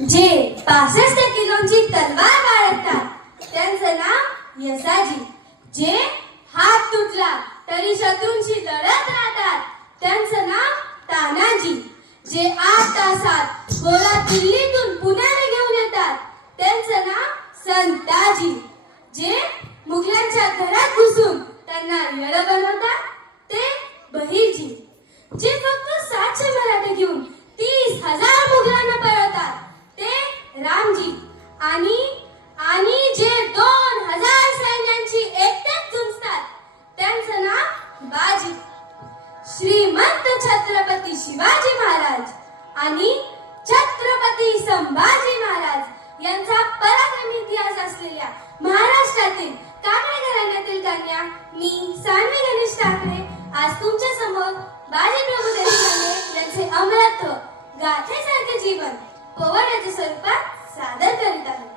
जे 65 किलोची तलवार बाळगतात त्यांचं नाव यसाजी. जे हात तुटला तरी शत्रूंशी लढत राहतात त्यांचं नाव तानाजी. जे 8 तासात घोडा दिल्लीतून पुण्याला घेऊन येतात त्यांचं नाव संताजी. जे मुघलांच्या घरात घुसून त्यांना येडं बनवतात ते बहिर्जी. जे फक्त 700 मराठे घेऊन 30,000 मुघलांना पळवतात ते रामजी. आणि जे 2,000 सैन्यांची एकटेच झुंजतात त्यांचं नाव बाजी. श्रीमंत छत्रपती शिवाजी महाराज आणि छत्रपती संभाजी महाराज यांचा पराक्रमी इतिहास असलेल्या महाराष्ट्रातील काकडे घराण्यातील कन्या मी सान्वी गणेश ठाकरे आज तुमच्या समोर बाजी प्रभू देशपांडे यांचे अमरत्व गाथेसारखे जीवन पोवाड्याच्या स्वरूपात सादर करीत आहे.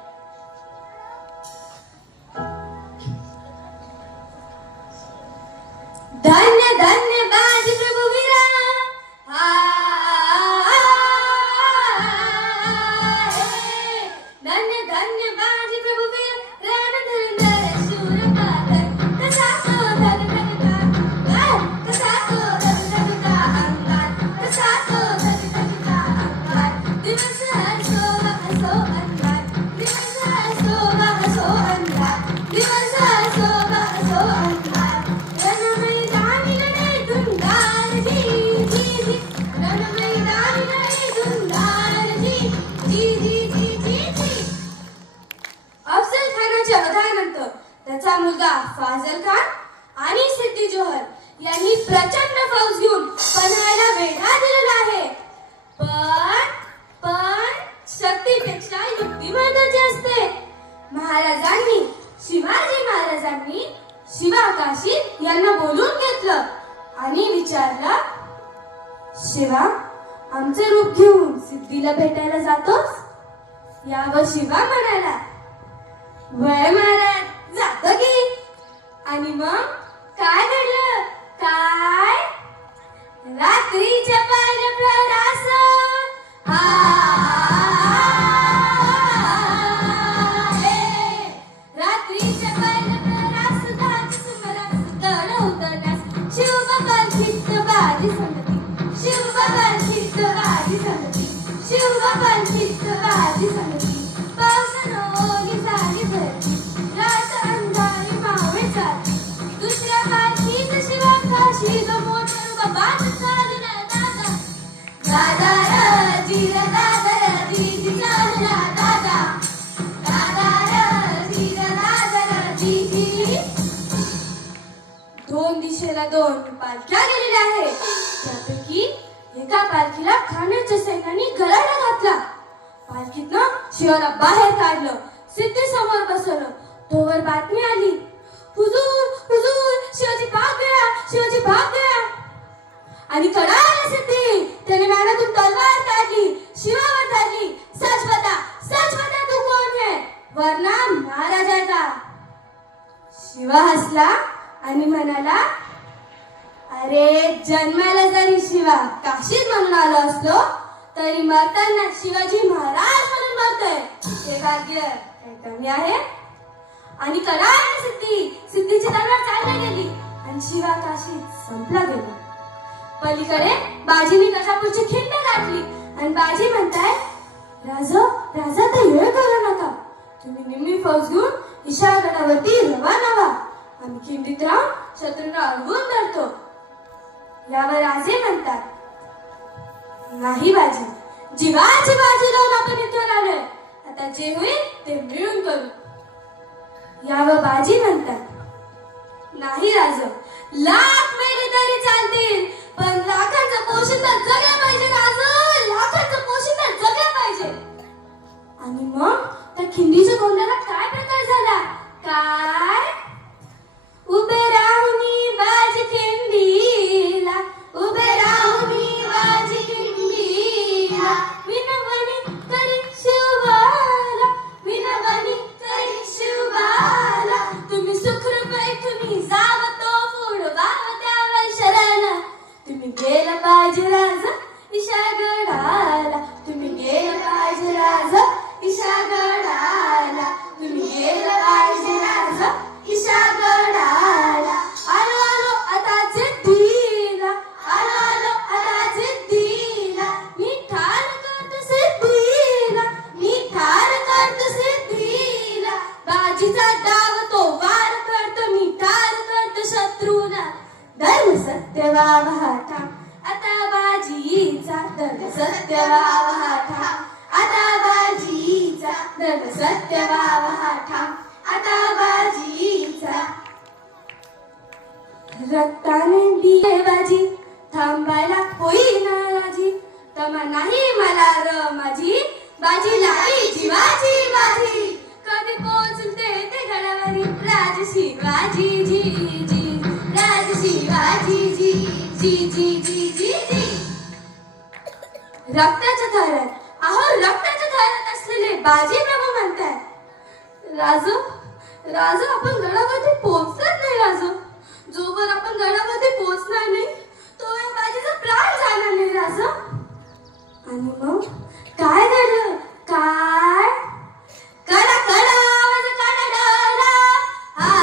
धन्य धन्य बाजी प्रभू वीरा धन्य धन्य बाजी प्रभू वीर रणधुरंदर शूरपाकर कसा तो धगधगता अंगार कसा तो धगधगता अंगार कसा तो धगधगता अंगार दिवस हसो हसो अंगार दिवस हसो हसो अंगार दिवस हसो हसो अंगार रणमैदानी लढे धुंदार जी जी जी रणमैदानी लढे धुंदार जी जी जी जी जी जी. अफजल खानाच्या वधानंतर त्याचा मुलगा फाझल खान आणि सिद्दी जोहर यांनी प्रचंड फौज घेऊन पन्हाळ्याला वेढा दिलेला आहे. पण शक्तीपेक्षा युक्ती महत्त्वाची असते. शिवाजी महाराजांनी शिवाकाशी यांना बोलून घेतलं आणि विचारलं, शिवा, आमचे रूप घेऊन सिद्धीला भेटायला जातोस? यावर शिवा म्हणाला, वय महाराज, जातो की. आणि मग काय घडलं? काय? रात्रीच्या पाहिल्या प्रहरास रात्रीच्या पाहिल्या प्रहरास धाच सुमरास तळ उतरण्यास शिवबाबाल चित्त बाजी संगती, शिवबाबाल चित्त बाजी संगती, शिवबाबाल चित्त बाजी संगती. पावसानं झाली भरती, रात अंधारी मावळे चालली. दुसऱ्या पालखीत शिवाकाशी मोटर बाबाच चालला दादा. दादा राजी दादा राजी चालला दादा. दादा राजी दादा राजी. दोन दिशेला दोन पालख्या गेलेल्या आहेत. त्यापैकी एका पालखीला खाण्याच्या सैन्याने गळाला घातला. पालखीतनं शिवाला बाहेर काढलं, सिद्धी समोर बसवलं. तोवर बातमी आली, हुजूर हुजूर, शिवाजी भाग गया, शिवाजी भाग गया. आणि कळालं सिद्धी, त्याने मॅनातून तलवार काढली, शिवावर धरली. सच बता तू कोण है, वरना महाराज आहे का? शिवा हसला आणि म्हणाला, अरे, जन्माला जरी शिवा काशीत म्हणून आलो असलो तरी मरताना शिवाजी महाराज म्हणून मरतोय, हे भाग्य काय कमी आहे? आणि कळालं सिद्धीची तलवार चालला गेली आणि शिवा काशीत संपला गेला. पलीकडे बाजीने कशापूरची खिंड गाठली आणि बाजी म्हणताय, राजा तर वेळ करू नका, तुम्ही निम्मी फौज घेऊन ईशागडावरती रवाना व्हा. आम्ही खिंडीत राहून शत्रूंना अडवून धरतो. यावर राजे म्हणतात, नाही बाजी, जीवाची बाजी लावून आपण इथून आलोय. आता जे होईल ते मिळून करू. यावर बाजी म्हणतात, नाही राजा, लाख मेले तरी चालतील, पण लाखांचा पोशिंदा जगला पाहिजे राजा, लाखांचा पोशिंदा जगला पाहिजे. आणि मग त्या खिंडीच्या गोंधळाला काय प्रकार झाला? काय? उभे राहुनी बाजी खिंडीला, उभे राहुनी बाजी खिंडीला, विनवणी करी शिवबाला, विनवणी करी शिवबाला. तुम्ही सुखरूपे तुम्ही जाव तो पुढ वाव द्यावा शरण, तुम्ही गेला पाहिजे राजा ईशाग सत्य व्हावा ठाम आता बाजीचा धर्म सत्य व्हावा ठाम आता बाजीचा रक्ताने दिले बाजी थांबायला होईना राजी तमा नाही मला र माझी बाजी लागली जीवाची माझी कधी पोचते ते गडावरी राज शिवाजी जी जी राज शिवाजी जी जी जी जी जी जी रक्ताच्या धारात अहो रक्ताच्या धारात असलेले बाजी प्रभू म्हणतात राजू राजू आपण गडावरती पोहोचणार नाही राजू जोवर आपण गडावरती पोहोचणार नाही तोवर बाजीचा प्राण जाणार नाही राजू आणि मग काय घडलं काय कडा कडा आवाज कडा डला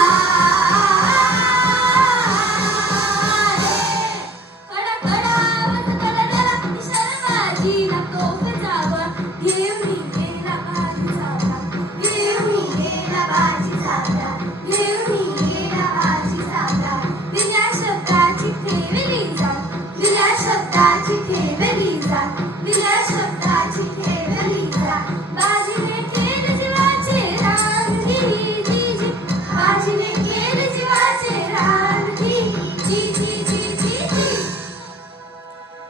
कडा कडा आवाज कडा डला शर्माजीला तोफ जावा घेऊन गेला बाजी सावला घेऊन गेला बाजी सावला घेऊन गेला बाजी सावला दिल्या शब्दाची ठेवली जा दिल्या शब्दाची ठेवली जा दिल्या शब्दाची ठेवली जा बाजीने केले जीवाचे रान जी जी जी बाजीने केले जीवाचे रान जी जी जी जी जी जी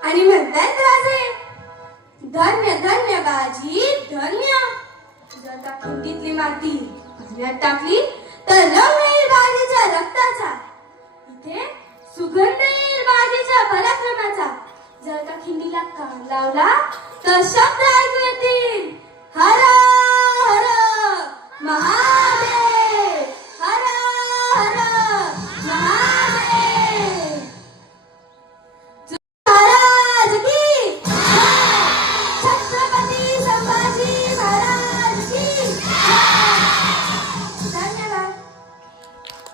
आणि म्हणतात राजे धन्य धन्य बाजी धन्य जर त्या खिंडीतली माती पाण्यात टाकली तर रंग येईल बाजीच्या रक्ताचा इथे सुगंध येईल बाजीच्या पराक्रमाचा जर का खिंडीला कान लावला तर शब्द ऐकू येतो